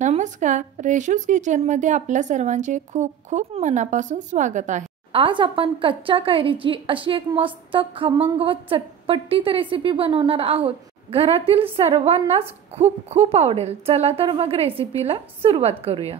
नमस्कार, रेशूज किचनमध्ये आपल्या सर्वांचे खूप खूप मनापासून स्वागत आहे। आज आपण कच्च्या कैरीची अशी एक मस्त खमंग व चटपटीत रेसिपी बनवणार आहोत। घरातील सर्वांनाच खूप खूप आवडेल। चला तर मग रेसिपीला सुरुवात करूया।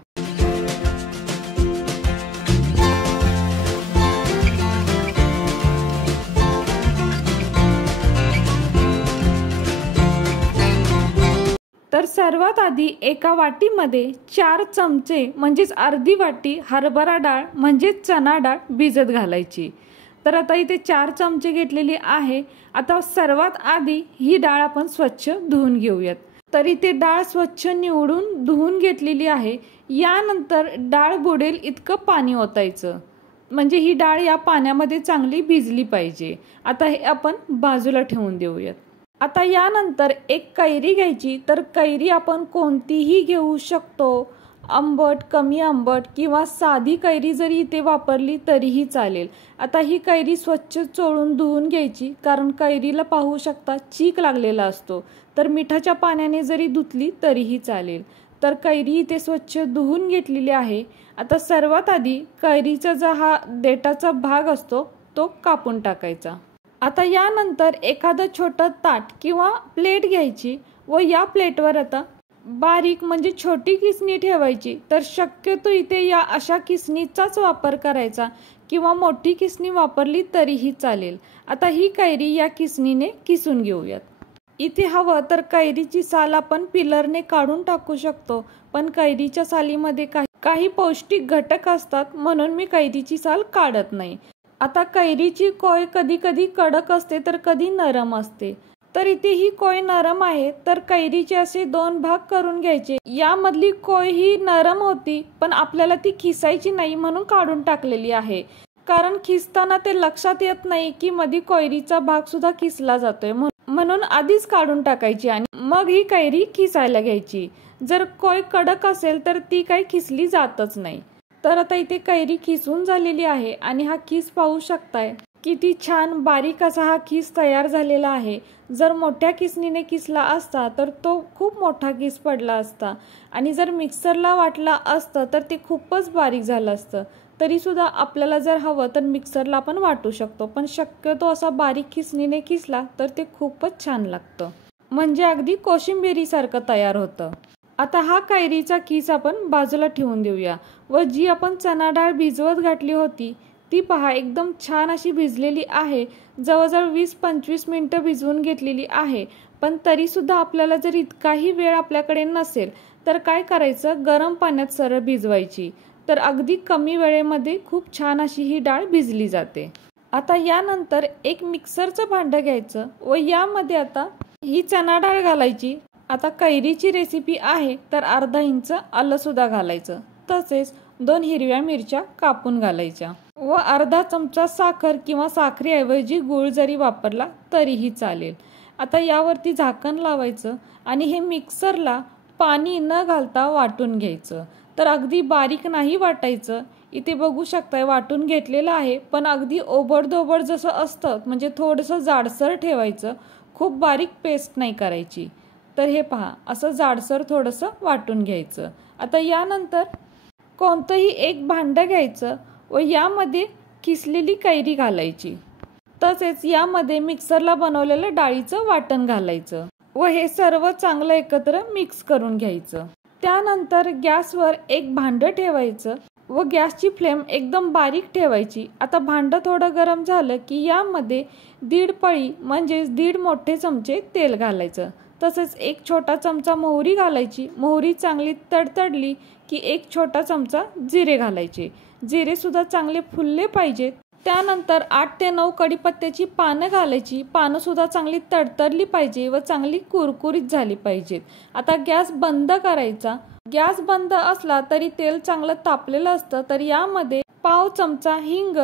तर सर्वात आधी एका वाटीमध्ये 4 चमचे म्हणजेच अर्धी वाटी हरभरा डाळ म्हणजेच चना डाळ भिजत घालायची। तर आता इथे 4 चमचे घेतलेली आहे। आता सर्वात आधी ही डाळ आपण स्वच्छ धुवून घेऊयात। तर इथे डाळ स्वच्छ निवडून धुवून घेतलेली आहे। यानंतर डाळ बुडेल इतकं पाणी ओतायचं, म्हणजे ही डाळ या पाण्यामध्ये चांगली भिजली पाहिजे। आता हे आपण बाजूला ठेवून देऊयात। आता यानंतर एक कैरी घ्यायची। तर कैरी आपण कोणतीही घेऊ शकतो, आंबट, कमी आंबट किंवा साधी कैरी जरी इथे वापरली तरीही चालेल। आता ही कैरी स्वच्छ चोळून धुवून घ्यायची, कारण कैरीला पाहू शकता चीक लागलेला असतो। तर मिठाच्या पाण्याने जरी धुतली तरीही चालेल। तर कैरी इथे स्वच्छ धुवून घेतलेली आहे। आता सर्वात आधी कैरीचा जो हा देठाचा भाग असतो तो कापून टाकायचा। आता यानंतर एखादं छोटं ताट किंवा प्लेट घ्यायची व या प्लेटवर आता बारीक म्हणजे छोटी किसणी ठेवायची। तर शक्यतो इथे या अशा किसणीचाच वापर करायचा किंवा मोठी किसणी वापरली तरीही चालेल। आता ही कैरी या किसणीने किसून घेऊयात। इथे हवं तर कैरीची साल आपण पिलरने काढून टाकू शकतो, पण कैरीच्या सालीमध्ये काही पौष्टिक घटक असतात, म्हणून मी कैरीची साल काढत नाही। आता कैरीची कोय कधी कधी कडक असते तर कधी नरम असते। तर इथे ही कोय नरम आहे, तर कैरीचे असे 2 भाग करून घ्यायचे। यामधली कोय ही नरम होती, पण आपल्याला ती खिसायची नाही म्हणून काढून टाकलेली आहे। कारण खिसताना ते लक्षात येत नाही की मध्ये कैरीचा भाग सुद्धा खिसला जातोय, म्हणून आधीच काढून टाकायची आणि मग ही कैरी खिसायला घ्यायची। जर कोय कडक असेल तर ती काही खिसली जातच नाही। तर आता इथे कैरी खिसून झालेली आहे आणि हा खिस पाहू शकताय किती छान बारीक असा हा खिस तयार झालेला आहे। जर मोठ्या किसणीने किसला असता तर तो खूप मोठा खिस पडला असता आणि जर मिक्सरला वाटला असतं तर ते खूपच बारीक झालं असतं। तरी सुद्धा आपल्याला जर हवं तर मिक्सरला आपण वाटू शकतो, पण शक्यतो असा बारीक किसणीने किसला तर ते खूपच छान लागतं, म्हणजे अगदी कोशिंबिरी सारखं तयार होतं। आता हा कैरीचा खिस आपण बाजूला ठेवून देऊया व जी आपण चना डाळ भिजवत घातली होती ती पहा एकदम छान अशी भिजलेली आहे। जवळजवळ 20-25 मिनिटं भिजवून घेतलेली आहे। पण तरी सुद्धा आपल्याला जर इतकाही वेळ आपल्याकडे नसेल तर काय करायचं, गरम पाण्यात सरळ भिजवायची। तर अगदी कमी वेळेमध्ये खूप छान अशी ही डाळ भिजली जाते। आता यानंतर एक मिक्सरचं भांडं घ्यायचं व यामध्ये आता ही चना डाळ घालायची। आता कैरीची रेसिपी आहे तर अर्धा इंच आलं सुद्धा घालायचं, तसेच 2 हिरव्या मिरच्या कापून घालायच्या व अर्धा चमचा साखर किंवा साखरेऐवजी गूळ जरी वापरला तरीही चालेल। आता यावरती झाकण लावायचं आणि हे मिक्सरला पाणी न घालता वाटून घ्यायचं। तर अगदी बारीक नाही वाटायचं। इथे बघू शकताय वाटून घेतलेलं आहे, पण अगदी ओबडधोबड जसं असतं म्हणजे थोडंसं जाडसर ठेवायचं, खूप बारीक पेस्ट नाही करायची। तर हे पहा असं जाडसर थोडंसं वाटून घ्यायचं। आता यानंतर कोणतंही एक भांडं घ्यायचं व यामध्ये किसलेली कैरी घालायची, तसेच यामध्ये मिक्सरला बनवलेलं डाळीचं वाटण घालायचं व हे सर्व चांगलं एकत्र मिक्स करून घ्यायचं। त्यानंतर गॅसवर एक भांडं ठेवायचं व गॅसची फ्लेम एकदम बारीक ठेवायची। आता भांडं थोडं गरम झालं की यामध्ये 1.5 पळी म्हणजेच 1.5 मोठे चमचे तेल घालायचं, तसेच 1 छोटा चमचा मोहरी घालायची। मोहरी चांगली तडतडली की 1 छोटा चमचा जिरे घालायचे। जिरे सुद्धा चांगले फुलले पाहिजेत। त्यानंतर 8 ते 9 कढीपत्त्याची पानं घालायची। पानं सुद्धा चांगली तडतडली पाहिजे व चांगली कुरकुरीत झाली पाहिजेत। आता गॅस बंद करायचा। गॅस बंद असला तरी तेल चांगलं तापलेलं असतं, तर यामध्ये पाव चमचा हिंग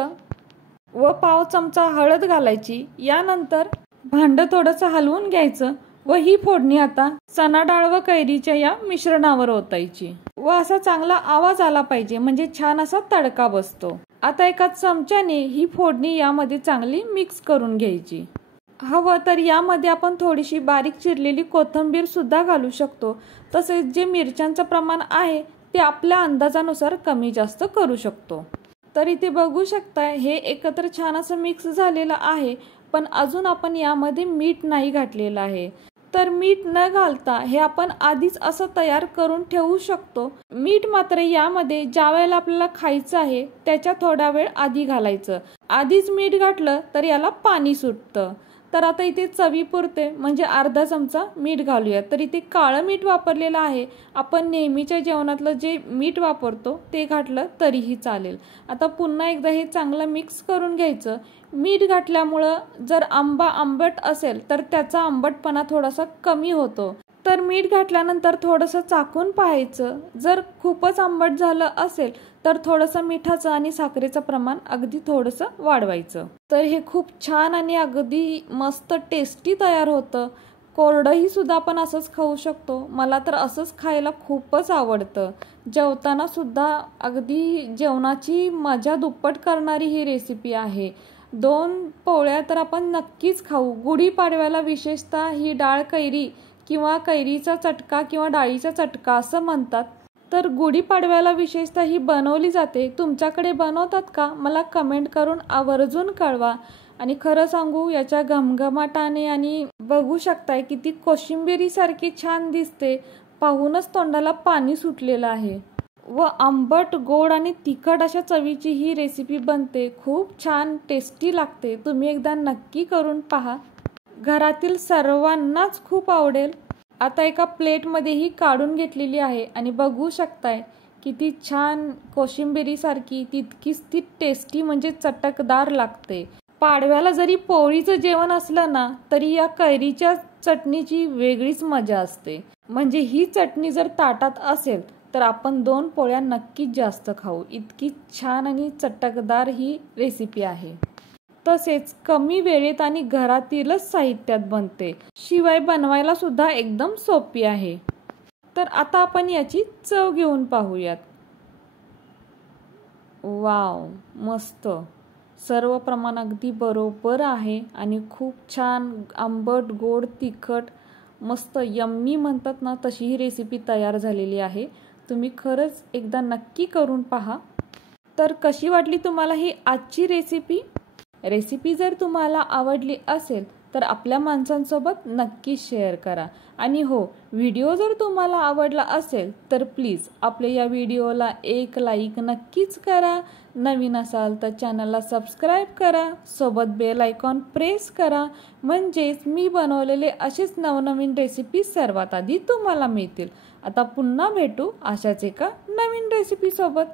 व पाव चमचा हळद घालायची। यानंतर भांडं थोडंसं हलवून घ्यायचं व ही फोडणी आता चना डाळ व कैरीच्या या मिश्रणावर ओतायची व असा चांगला आवाज आला पाहिजे, म्हणजे छान असा तडका बसतो। आता एका चमच्याने ही फोडणी यामध्ये चांगली मिक्स करून घ्यायची। हवं तर यामध्ये आपण थोडीशी बारीक चिरलेली कोथिंबीर सुद्धा घालू शकतो. तसेच जे मिरच्यांचं प्रमाण आहे ते आपल्या अंदाजानुसार कमी जास्त करू शकतो. तर इथे बघू शकताय हे एकत्र छान असं मिक्स झालेलं आहे, पण अजून आपण यामध्ये मीठ नाही घातलेलं आहे. तर मीठ न घालता हे आपण आधीच असं तयार करून ठेवू शकतो. मीठ मात्र यामध्ये ज्या वेळेला आपल्याला खायचं आहे त्याच्या थोडा वेळ आधी घालायचं. आधीच मीठ घातलं तर याला पाणी सुटतं. तर आता इथे चवीपुरते म्हणजे अर्धा चमचा मीठ घालूया. तर इथे काळं मीठ वापरलेलं आहे. आपण नेहमीच्या जेवणातलं जे मीठ वापरतो ते घातलं तरीही चालेल. आता पुन्हा एकदा हे चांगलं मिक्स करून घ्यायचं. मीठ घातल्यामुळं जर आंबा आंबट असेल तर त्याचा आंबटपणा थोडासा कमी होतो. तर मीठ घातल्यानंतर थोडंसं चाखून पाहायचं. जर खूपच आंबट झालं असेल तर थोडंसं मिठाचं आणि साखरेचं प्रमाण अगदी थोडंसं वाढवायचं. तर हे खूप छान आणि अगदी मस्त टेस्टी तयार होतं. कोरडंही सुद्धा आपण असंच खाऊ शकतो. मला तर असंच खायला खूपच आवडतं. जेवताना सुद्धा अगदी जेवणाची मजा दुप्पट करणारी ही रेसिपी आहे. 2 पोळ्या तर आपण नक्कीच खाऊ. गुढीपाडव्याला विशेषतः ही डाळ कैरी किंवा कैरीचा चटका किंवा डाळीचा चटका असं म्हणतात. तर गुढीपाडव्याला विशेषतः ही बनवली जाते. तुमच्याकडे बनवतात का? मला कमेंट करून आवर्जून कळवा. आणि खरं सांगू याच्या घमघमाटाने आणि बघू शकताय किती कोशिंबिरीसारखी छान दिसते. पाहूनच तोंडाला पाणी सुटलेलं आहे. व आंबट गोड आणि तिखट अशा चवीची ही रेसिपी बनते. खूप छान टेस्टी लागते. तुम्ही एकदा नक्की करून पहा. घरातील सर्वांनाच खूप आवडेल. आता एका प्लेटमध्ये ही काढून घेतलेली आहे आणि बघू शकताय किती छान कोशिंबिरीसारखी तितकीच ती टेस्टी म्हणजे चटकदार लागते. पाडव्याला जरी पोळीचं जेवण असलं ना तरी या कैरीच्या चटणीची वेगळीच मजा असते. म्हणजे ही चटणी जर ताटात असेल तर आपण 2 पोळ्या नक्कीच जास्त खाऊ. इतकी छान आणि चटकदार ही रेसिपी आहे. तसेच कमी वेळेत आणि घरातीलच साहित्यात बनते. शिवाय बनवायला सुद्धा एकदम सोपी आहे. तर आता आपण याची चव घेऊन पाहूयात. वाव, मस्त. सर्व प्रमाण अगदी बरोबर आहे आणि खूप छान आंबट गोड तिखट मस्त यम्मी म्हणतात ना तशी ही रेसिपी तयार झालेली आहे. तुम्ही खरंच एकदा नक्की करून पहा. तर कशी वाटली तुम्हाला ही आजची रेसिपी जर तुम्हाला आवडली असेल तर आपल्या माणसांसोबत नक्की शेअर करा. आणि हो, व्हिडिओ जर तुम्हाला आवडला असेल तर प्लीज आपल्या या व्हिडिओला एक लाईक नक्कीच करा. नवीन असाल तर चॅनलला सबस्क्राईब करा. सोबत बेल आयकॉन प्रेस करा. म्हणजेच मी बनवलेले असेच नवनवीन रेसिपी सर्वात आधी तुम्हाला मिळतील. आता पुन्हा भेटू अशाच एका नवीन रेसिपी सोबत.